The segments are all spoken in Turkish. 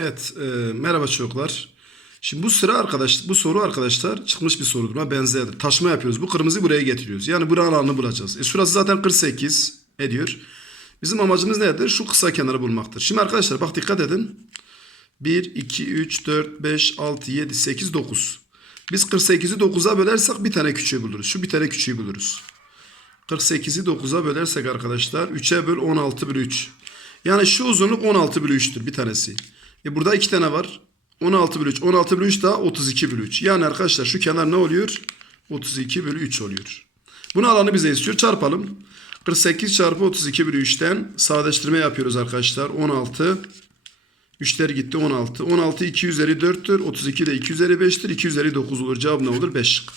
Evet, e, merhaba çocuklar. Şimdi bu sıra arkadaş, bu soru arkadaşlar çıkmış bir sorudur. Buna benzerdir. Taşıma yapıyoruz. Bu kırmızıyı buraya getiriyoruz. Yani buranın alanını bulacağız. E, şurası zaten 48 ediyor. Bizim amacımız nedir? Şu kısa kenarı bulmaktır. Şimdi arkadaşlar bak dikkat edin. 1, 2, 3, 4, 5, 6, 7, 8, 9. Biz 48'i 9'a bölersek bir tane küçüğü buluruz. Şu bir tane küçüğü buluruz. 48'i 9'a bölersek arkadaşlar 3'e böl 16 bölü 3. Yani şu uzunluk 16 bölü 3'tür bir tanesi. E burada iki tane var. 16 bölü 3. 16 bölü 3 daha 32 bölü 3. Yani arkadaşlar şu kenar ne oluyor? 32 bölü 3 oluyor. Bunu alanı bize istiyor. Çarpalım. 48 çarpı 32 bölü 3'ten sadeleştirme yapıyoruz arkadaşlar. 16. 3'ler gitti 16. 16 2 üzeri 4'tür. 32 de 2 üzeri 5'tir. 2 üzeri 9 olur. Cevap ne olur? 5 şık.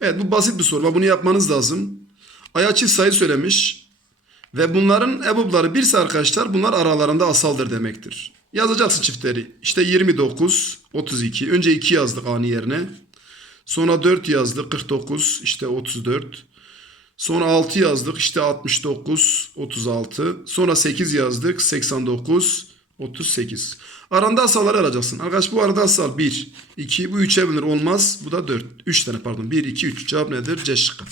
Evet bu basit bir soru. Bunu yapmanız lazım. Aya sayı söylemiş. Ve bunların ebobları birse arkadaşlar bunlar aralarında asaldır demektir. Yazacaksın çiftleri. İşte 29, 32. Önce 2 yazdık ani yerine. Sonra 4 yazdık 49, işte 34. Sonra 6 yazdık işte 69, 36. Sonra 8 yazdık 89, 38. Aranda asalları alacaksın. Arkadaş bu arada asal 1, 2, bu 3'e bölünür olmaz. Bu da 4. 3 tane pardon. 1, 2, 3. Cevap nedir? C şıkkı.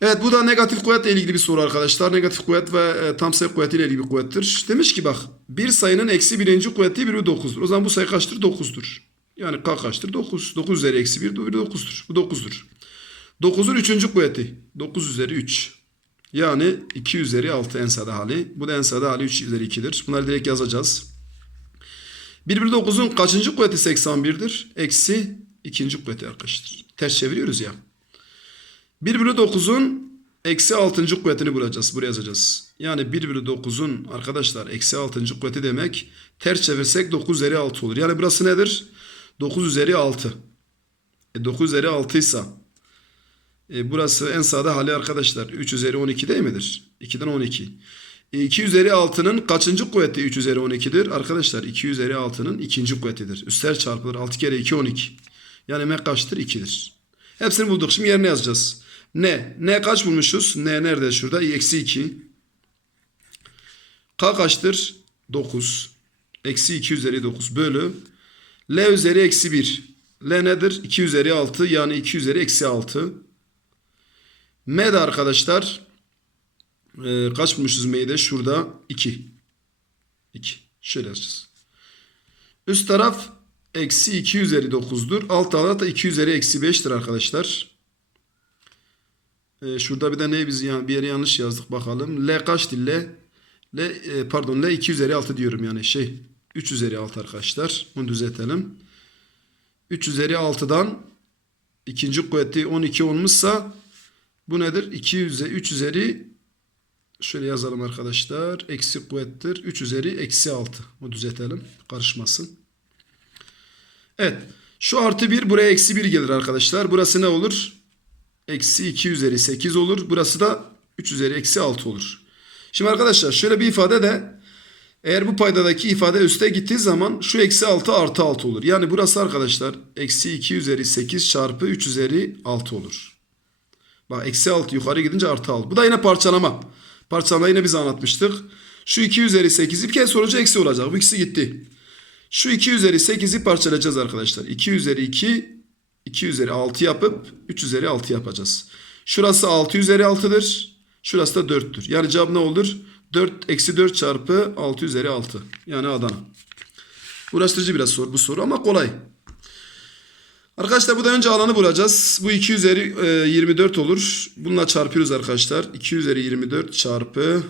Evet bu da negatif kuvvetle ilgili bir soru arkadaşlar. Negatif kuvvet ve e, tam sayı kuvvetiyle ilgili bir kuvvettir. Demiş ki bak bir sayının eksi birinci kuvveti biri 9'dur. O zaman bu sayı kaçtır? 9'dur. Yani k kaçtır? 9. 9 üzeri eksi 1 biri 9'dur. Bu 9'dur. 9'un üçüncü kuvveti. 9 üzeri 3. Yani 2 üzeri 6 en sade hali. Bu da en sade hali 3 üzeri 2'dir. Bunları direkt yazacağız. 1 bölü 9'un kaçıncı kuvveti 81'dir? Eksi ikinci kuvveti arkadaşlar. Ters çeviriyoruz ya. 1 bölü 9'un eksi 6. kuvvetini bulacağız. Buraya yazacağız. Yani 1 bölü 9'un arkadaşlar eksi 6. kuvveti demek. Ters çevirsek 9 üzeri 6 olur. Yani burası nedir? 9 üzeri 6. E 9 üzeri 6 ise e burası en sade hali arkadaşlar. 3 üzeri 12 değil midir? 2'den 12. E 2 üzeri 6'nın kaçıncı kuvveti 3 üzeri 12'dir? Arkadaşlar 2 üzeri 6'nın ikinci kuvvetidir. Üstler çarpılır. 6 kere 2 12. Yani m kaçtır? 2'dir. Hepsini bulduk. Şimdi yerine yazacağız. Ne? Ne kaç bulmuşuz? Ne nerede şurada? Eksi 2. K kaçtır? 9. Eksi 2 üzeri 9 bölü. L üzeri eksi 1. L nedir? 2 üzeri 6 yani 2 üzeri eksi 6. M de arkadaşlar e, kaç bulmuşuz M'yi de? Şurada 2. 2. Şöyle yazacağız. Üst taraf eksi 2 üzeri 9'dur. Alt taraf da 2 üzeri eksi 5'tir arkadaşlar. Ee, şurada bir de ne biz ya- bir yere yanlış yazdık bakalım. L kaçtı L? L e, pardon L 2 üzeri 6 diyorum yani şey 3 üzeri 6 arkadaşlar. Bunu düzeltelim. 3 üzeri 6'dan ikinci kuvveti 12 olmuşsa bu nedir? 2 üzeri 3 üzeri şöyle yazalım arkadaşlar. Eksi kuvvettir. 3 üzeri eksi 6. Bunu düzeltelim. Karışmasın. Evet. Şu artı 1 buraya eksi 1 gelir arkadaşlar. Burası ne olur? Eksi 2 üzeri 8 olur. Burası da 3 üzeri eksi 6 olur. Şimdi arkadaşlar şöyle bir ifade de eğer bu paydadaki ifade üste gittiği zaman şu eksi 6 artı 6 olur. Yani burası arkadaşlar eksi 2 üzeri 8 çarpı 3 üzeri 6 olur. Bak eksi 6 yukarı gidince artı 6. Bu da yine parçalama. Parçalama yine biz anlatmıştık. Şu 2 üzeri 8'i bir kez sonucu eksi olacak. Bu ikisi gitti. Şu 2 üzeri 8'i parçalayacağız arkadaşlar. 2 üzeri 2 2 üzeri 6 yapıp 3 üzeri 6 yapacağız. Şurası 6 üzeri 6'dır. Şurası da 4'tür. Yani cevap ne olur? 4 eksi 4 çarpı 6 üzeri 6. Yani Adana. Uğraştırıcı biraz soru bu soru ama kolay. Arkadaşlar bu da önce alanı bulacağız. Bu 2 üzeri e, 24 olur. Bununla çarpıyoruz arkadaşlar. 2 üzeri 24 çarpı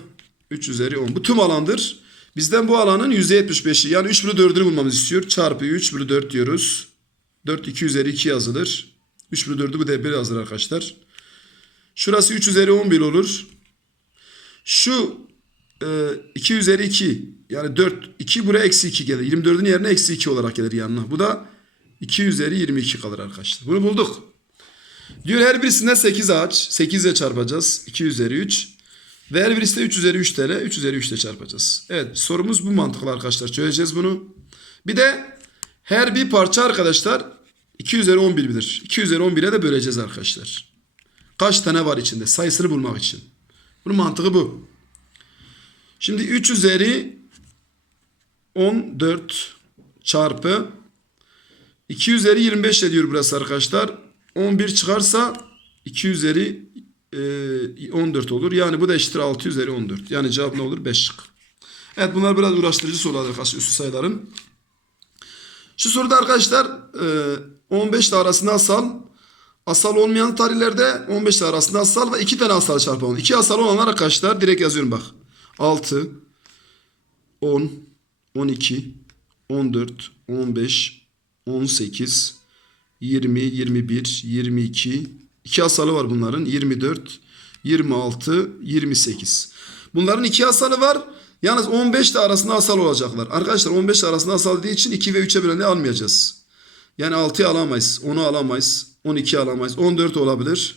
3 üzeri 10. Bu tüm alandır. Bizden bu alanın %75'i yani 3 bölü 4'ünü bulmamızı istiyor. Çarpı 3 bölü 4 diyoruz. 4 2 üzeri 2 yazılır. 3 bölü 4'ü bu da 1 yazılır arkadaşlar. Şurası 3 üzeri 11 olur. Şu e, 2 üzeri 2 yani 4 2 buraya eksi 2 gelir. 24'ün yerine eksi 2 olarak gelir yanına. Bu da 2 üzeri 22 kalır arkadaşlar. Bunu bulduk. Diyor her birisinde 8 ağaç. 8 ile çarpacağız. 2 üzeri 3. Ve her birisinde 3 üzeri 3 TL. 3 üzeri 3 ile çarpacağız. Evet sorumuz bu mantıklı arkadaşlar. Çözeceğiz bunu. Bir de her bir parça arkadaşlar 2 üzeri 11 bilir. 2 üzeri 11'e de böleceğiz arkadaşlar. Kaç tane var içinde? Sayısını bulmak için. Bunun mantığı bu. Şimdi 3 üzeri 14 çarpı 2 üzeri 25 ediyor burası arkadaşlar. 11 çıkarsa 2 üzeri e, 14 olur. Yani bu da eşittir 6 üzeri 14. Yani cevap ne olur? 5 şık. Evet bunlar biraz uğraştırıcı sorular arkadaşlar üstü sayıların. Şu soruda arkadaşlar e, 15 ile arasında asal, asal olmayan tarihlerde 15 ile arasında asal ve 2 tane asal çarpalım. 2 asal olanlar arkadaşlar direkt yazıyorum bak. 6, 10, 12, 14, 15, 18, 20, 21, 22, 2 asalı var bunların. 24, 26, 28. Bunların 2 asalı var. Yalnız 15 ile arasında asal olacaklar. Arkadaşlar 15 ile arasında asal dediği için 2 ve 3'e böleni almayacağız. Yani 6'yı alamayız. 10'u alamayız. 12 alamayız. 14 olabilir.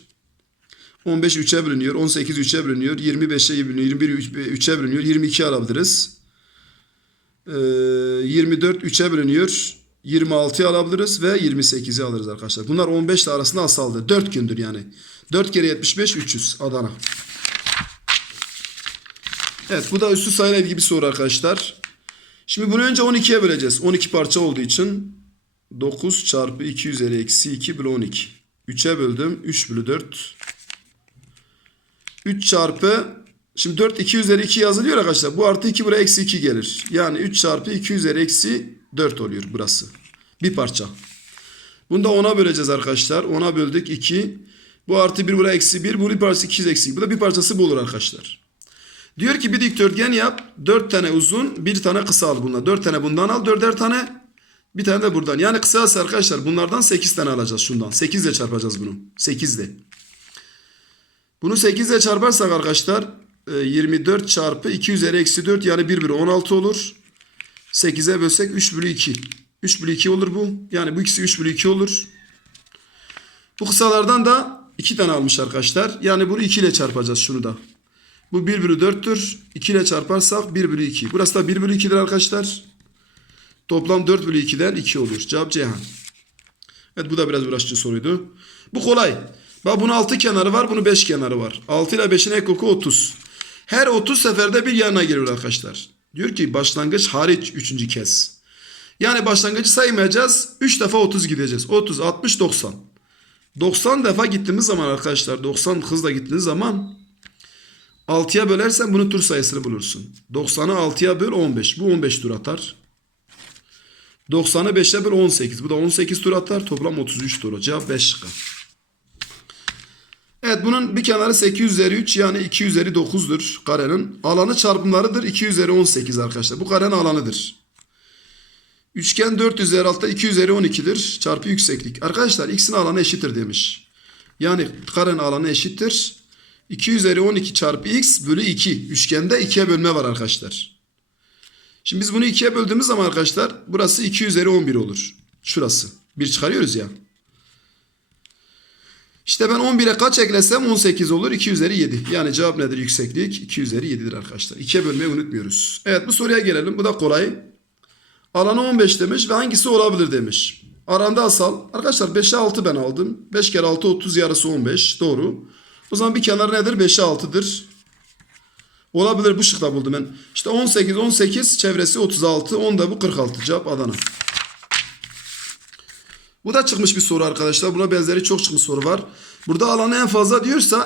15 3'e bölünüyor. 18 3'e bölünüyor. 25'e bölünüyor. 21 3'e bölünüyor. 22 alabiliriz. Ee, 24 3'e bölünüyor. 26'yı alabiliriz ve 28'i alırız arkadaşlar. Bunlar 15 ile arasında asaldı. 4 gündür yani. 4 kere 75 300 Adana. Evet bu da üstü sayıyla ilgili bir soru arkadaşlar. Şimdi bunu önce 12'ye böleceğiz. 12 parça olduğu için 9 çarpı 2 üzeri eksi 2 bölü 12. 3'e böldüm. 3 bölü 4. 3 çarpı şimdi 4 2 üzeri 2 yazılıyor arkadaşlar. Bu artı 2 buraya eksi 2 gelir. Yani 3 çarpı 2 üzeri eksi 4 oluyor burası. Bir parça. Bunu da 10'a böleceğiz arkadaşlar. 10'a böldük 2. Bu artı 1 buraya eksi 1. Bu bir parçası 2 eksi. Bu da bir parçası bu olur arkadaşlar. Diyor ki bir dikdörtgen yap. 4 tane uzun, bir tane kısa al bunlar. 4 tane bundan al, 4'er tane bir tane de buradan. Yani kısası arkadaşlar bunlardan 8 tane alacağız şundan. 8 ile çarpacağız bunu. 8 ile. Bunu 8 ile çarparsak arkadaşlar e, 24 çarpı 2 üzeri eksi 4 yani 1 bölü 16 olur. 8'e bölsek 3 bölü 2. 3 bölü 2 olur bu. Yani bu ikisi 3 bölü 2 olur. Bu kısalardan da 2 tane almış arkadaşlar. Yani bunu 2 ile çarpacağız şunu da. Bu 1 bölü 4'tür. 2 ile çarparsak 1 bölü 2. Burası da 1 bölü 2'dir arkadaşlar. Toplam 4 bölü 2'den 2 olur. Cevap Ceyhan. Evet bu da biraz uğraşıcı soruydu. Bu kolay. Bak bunun 6 kenarı var, bunun 5 kenarı var. 6 ile 5'in ek oku 30. Her 30 seferde bir yanına geliyor arkadaşlar. Diyor ki başlangıç hariç 3. kez. Yani başlangıcı saymayacağız. 3 defa 30 gideceğiz. 30, 60, 90. 90 defa gittiğimiz zaman arkadaşlar 90 hızla gittiğiniz zaman 6'ya bölersen bunun tur sayısını bulursun. 90'ı 6'ya böl 15. Bu 15 tur atar. 90'ı 5'e böl 18. Bu da 18 tur atar. Toplam 33 tur. Cevap 5 şıkkı. Evet bunun bir kenarı 8 üzeri 3 yani 2 üzeri 9'dur karenin. Alanı çarpımlarıdır 2 üzeri 18 arkadaşlar. Bu karenin alanıdır. Üçgen 4 üzeri altta 2 üzeri 12'dir çarpı yükseklik. Arkadaşlar x'in alanı eşittir demiş. Yani karenin alanı eşittir. 2 üzeri 12 çarpı x bölü 2. Üçgende 2'ye bölme var arkadaşlar. Şimdi biz bunu 2'ye böldüğümüz zaman arkadaşlar burası 2 üzeri 11 olur. Şurası. 1 çıkarıyoruz ya. İşte ben 11'e kaç eklesem 18 olur. 2 üzeri 7. Yani cevap nedir yükseklik? 2 üzeri 7'dir arkadaşlar. 2'ye bölmeyi unutmuyoruz. Evet bu soruya gelelim. Bu da kolay. Alanı 15 demiş ve hangisi olabilir demiş. Aranda asal. Arkadaşlar 5'e 6 ben aldım. 5 kere 6 30 yarısı 15. Doğru. O zaman bir kenar nedir? 5'e 6'dır. Olabilir bu şıkta buldum ben. İşte 18 18 çevresi 36. 10 da bu 46. Cevap Adana. Bu da çıkmış bir soru arkadaşlar. Buna benzeri çok çıkmış soru var. Burada alanı en fazla diyorsa